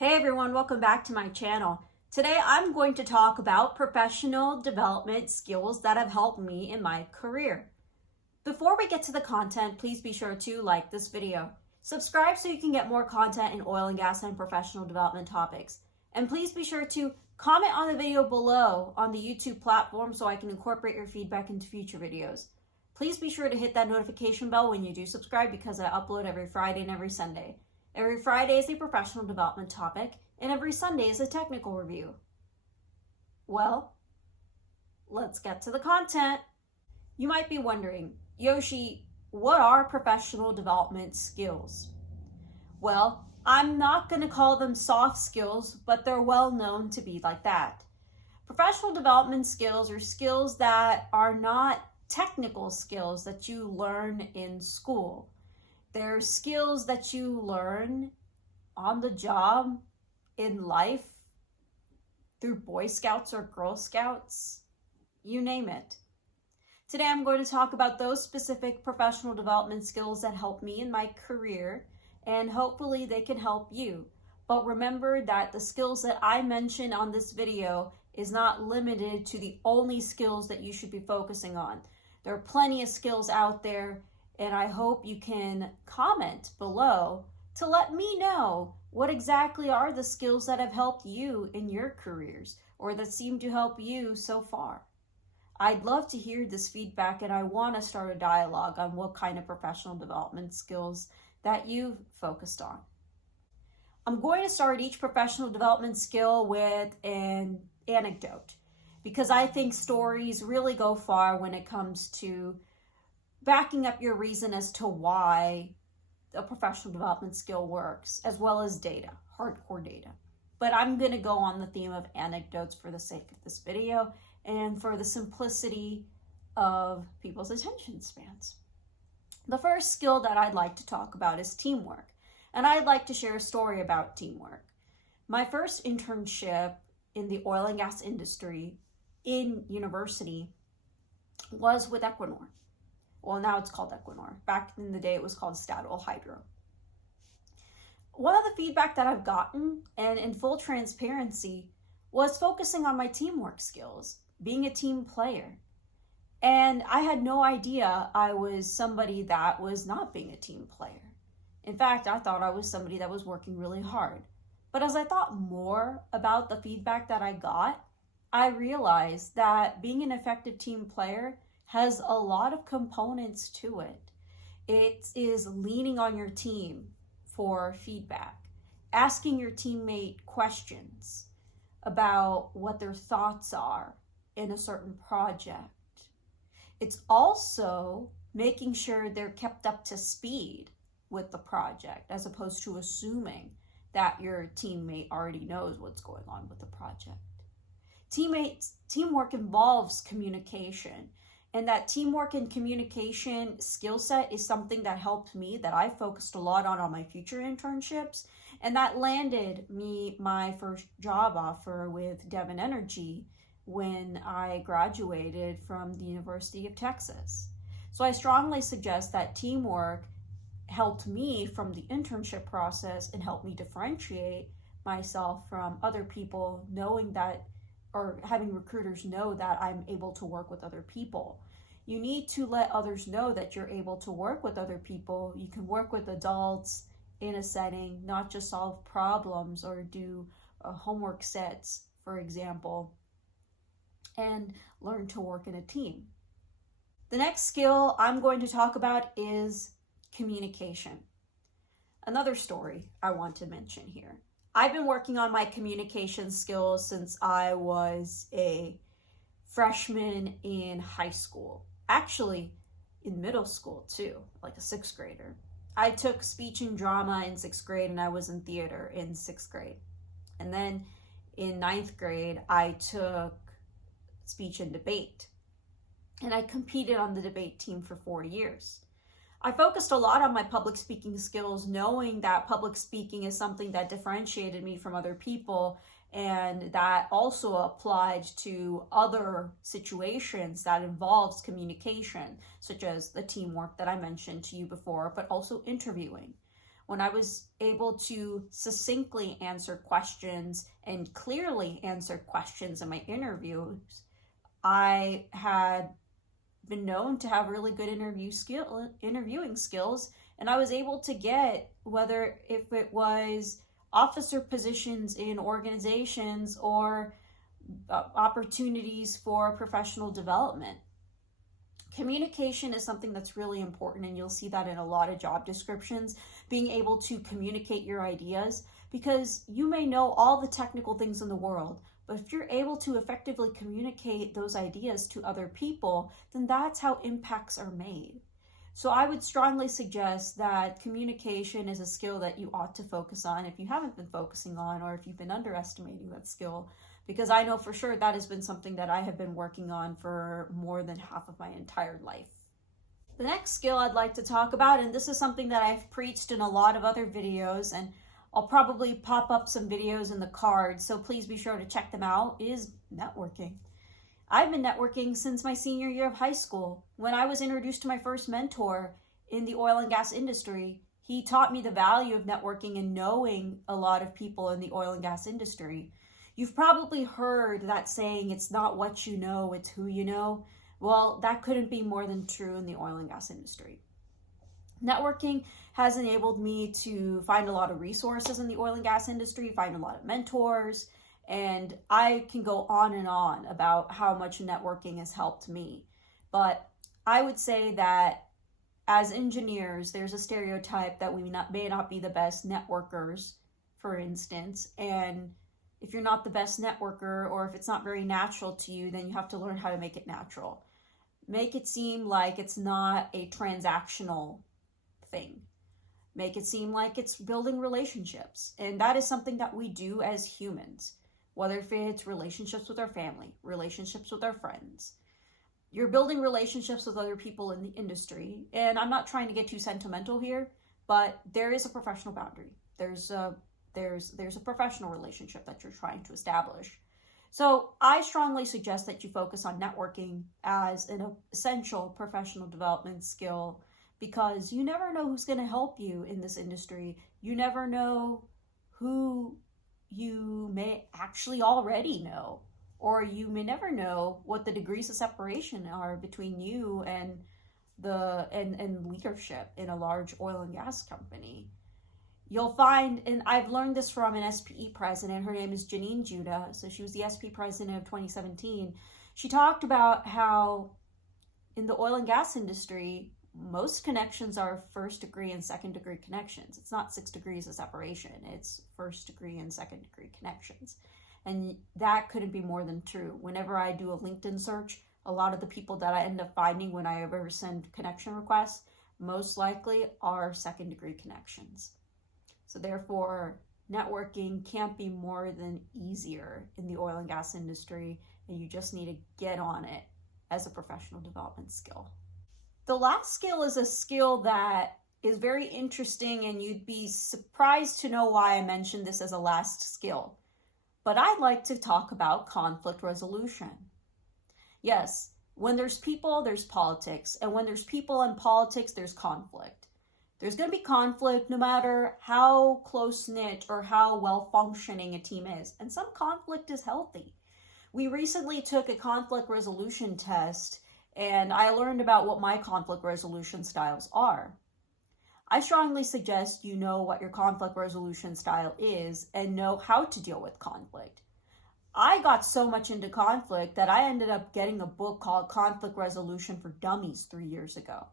Hey everyone, welcome back to my channel. Today I'm going to talk about professional development skills that have helped me in my career. Before we get to the content, please be sure to like this video. Subscribe so you can get more content in oil and gas and professional development topics. And please be sure to comment on the video below on the YouTube platform so I can incorporate your feedback into future videos. Please be sure to hit that notification bell when you do subscribe because I upload every Friday and every Sunday. Every Friday is a professional development topic, and every Sunday is a technical review. Well, let's get to the content. You might be wondering, Yoshi, what are professional development skills? Well, I'm not going to call them soft skills, but they're well known to be like that. Professional development skills are skills that are not technical skills that you learn in school. They're skills that you learn on the job, in life, through Boy Scouts or Girl Scouts, you name it. Today I'm going to talk about those specific professional development skills that help me in my career, and hopefully they can help you. But remember that the skills that I mention on this video is not limited to the only skills that you should be focusing on. There are plenty of skills out there, and I hope you can comment below to let me know what exactly are the skills that have helped you in your careers or that seem to help you so far. I'd love to hear this feedback, and I want to start a dialogue on what kind of professional development skills that you've focused on. I'm going to start each professional development skill with an anecdote because I think stories really go far when it comes to backing up your reason as to why a professional development skill works, as well as data, hardcore data. But I'm going to go on the theme of anecdotes for the sake of this video and for the simplicity of people's attention spans. The first skill that I'd like to talk about is teamwork, and I'd like to share a story about teamwork. My first internship in the oil and gas industry in university was with Equinor. Well, now it's called Equinor. Back in the day, it was called Statoil Hydro. One of the feedback that I've gotten, and in full transparency, was focusing on my teamwork skills, being a team player. And I had no idea I was somebody that was not being a team player. In fact, I thought I was somebody that was working really hard. But as I thought more about the feedback that I got, I realized that being an effective team player has a lot of components to it. It is leaning on your team for feedback, asking your teammate questions about what their thoughts are in a certain project. It's also making sure they're kept up to speed with the project, as opposed to assuming that your teammate already knows what's going on with the project. Teamwork involves communication. And that teamwork and communication skill set is something that helped me, that I focused a lot on my future internships. And that landed me my first job offer with Devon Energy when I graduated from the University of Texas. So I strongly suggest that teamwork helped me from the internship process and helped me differentiate myself from other people, knowing that, or having recruiters know that I'm able to work with other people. You need to let others know that you're able to work with other people. You can work with adults in a setting, not just solve problems or do homework sets, for example, and learn to work in a team. The next skill I'm going to talk about is communication. Another story I want to mention here. I've been working on my communication skills since I was a freshman in high school. Actually, in middle school too, like a sixth grader. I took speech and drama in sixth grade, and I was in theater in sixth grade. And then in ninth grade, I took speech and debate. And I competed on the debate team for 4 years. I focused a lot on my public speaking skills, knowing that public speaking is something that differentiated me from other people, and that also applied to other situations that involves communication, such as the teamwork that I mentioned to you before, but also interviewing. when I was able to succinctly answer questions and clearly answer questions in my interviews, I had been known to have really good interviewing skills, and I was able to get, whether if it was officer positions in organizations or opportunities for professional development. Communication is something that's really important, and you'll see that in a lot of job descriptions, being able to communicate your ideas, because you may know all the technical things in the world, but if you're able to effectively communicate those ideas to other people, then that's how impacts are made. So I would strongly suggest that communication is a skill that you ought to focus on if you haven't been focusing on, or if you've been underestimating that skill, because I know for sure that has been something that I have been working on for more than half of my entire life. The next skill I'd like to talk about, and this is something that I've preached in a lot of other videos, and I'll probably pop up some videos in the cards, so please be sure to check them out, is networking. I've been networking since my senior year of high school. When I was introduced to my first mentor in the oil and gas industry, he taught me the value of networking and knowing a lot of people in the oil and gas industry. You've probably heard that saying, it's not what you know, it's who you know. Well, that couldn't be more than true in the oil and gas industry. Networking has enabled me to find a lot of resources in the oil and gas industry, find a lot of mentors, and I can go on and on about how much networking has helped me. But I would say that as engineers, there's a stereotype that we may not be the best networkers, for instance, and if you're not the best networker, or if it's not very natural to you, then you have to learn how to make it natural. Make it seem like it's not a transactional thing. Make it seem like it's building relationships. And that is something that we do as humans, whether if it's relationships with our family, relationships with our friends. You're building relationships with other people in the industry. And I'm not trying to get too sentimental here, but there is a professional boundary. There's a professional relationship that you're trying to establish. So I strongly suggest that you focus on networking as an essential professional development skill, because you never know who's going to help you in this industry. You never know who you may actually already know, or you may never know what the degrees of separation are between you and leadership in a large oil and gas company. You'll find, and I've learned this from an SPE president, her name is Janine Judah, so she was the SP president of 2017. She talked about how in the oil and gas industry, most connections are first degree and second degree connections. It's not 6 degrees of separation, it's first degree and second degree connections. And that couldn't be more than true. Whenever I do a LinkedIn search, a lot of the people that I end up finding when I ever send connection requests, most likely are second degree connections. So therefore, networking can't be more than easier in the oil and gas industry, and you just need to get on it as a professional development skill. The last skill is a skill that is very interesting, and you'd be surprised to know why I mentioned this as a last skill. But I'd like to talk about conflict resolution. Yes, when there's people, there's politics, and when there's people and politics, there's conflict. There's going to be conflict no matter how close-knit or how well-functioning a team is. And some conflict is healthy. We recently took a conflict resolution test, and I learned about what my conflict resolution styles are. I strongly suggest you know what your conflict resolution style is and know how to deal with conflict. I got so much into conflict that I ended up getting a book called Conflict Resolution for Dummies 3 years ago.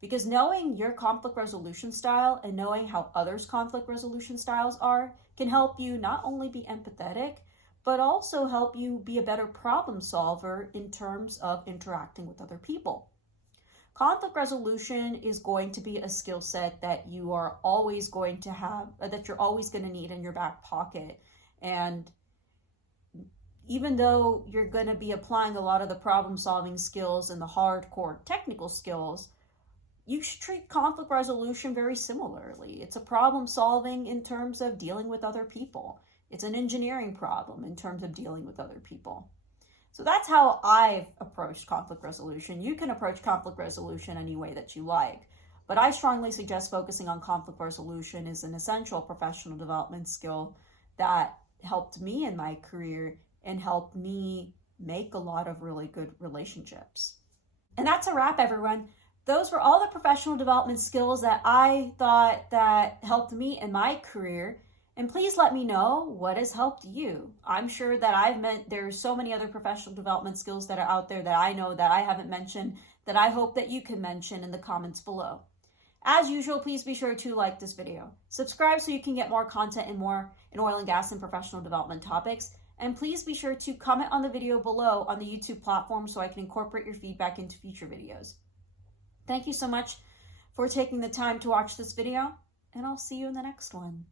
Because knowing your conflict resolution style and knowing how others' conflict resolution styles are can help you not only be empathetic, but also help you be a better problem solver in terms of interacting with other people. Conflict resolution is going to be a skill set that you are always going to have, that you're always going to need in your back pocket. And even though you're going to be applying a lot of the problem solving skills and the hardcore technical skills, you should treat conflict resolution very similarly. It's a problem solving in terms of dealing with other people. It's an engineering problem in terms of dealing with other people. So that's how I've approached conflict resolution. You can approach conflict resolution any way that you like, but I strongly suggest focusing on conflict resolution is an essential professional development skill that helped me in my career and helped me make a lot of really good relationships. And that's a wrap, everyone. Those were all the professional development skills that I thought that helped me in my career. And please let me know what has helped you. I'm sure that there's so many other professional development skills that are out there that I know that I haven't mentioned that I hope that you can mention in the comments below. As usual, please be sure to like this video. Subscribe so you can get more content and more in oil and gas and professional development topics. And please be sure to comment on the video below on the YouTube platform so I can incorporate your feedback into future videos. Thank you so much for taking the time to watch this video, and I'll see you in the next one.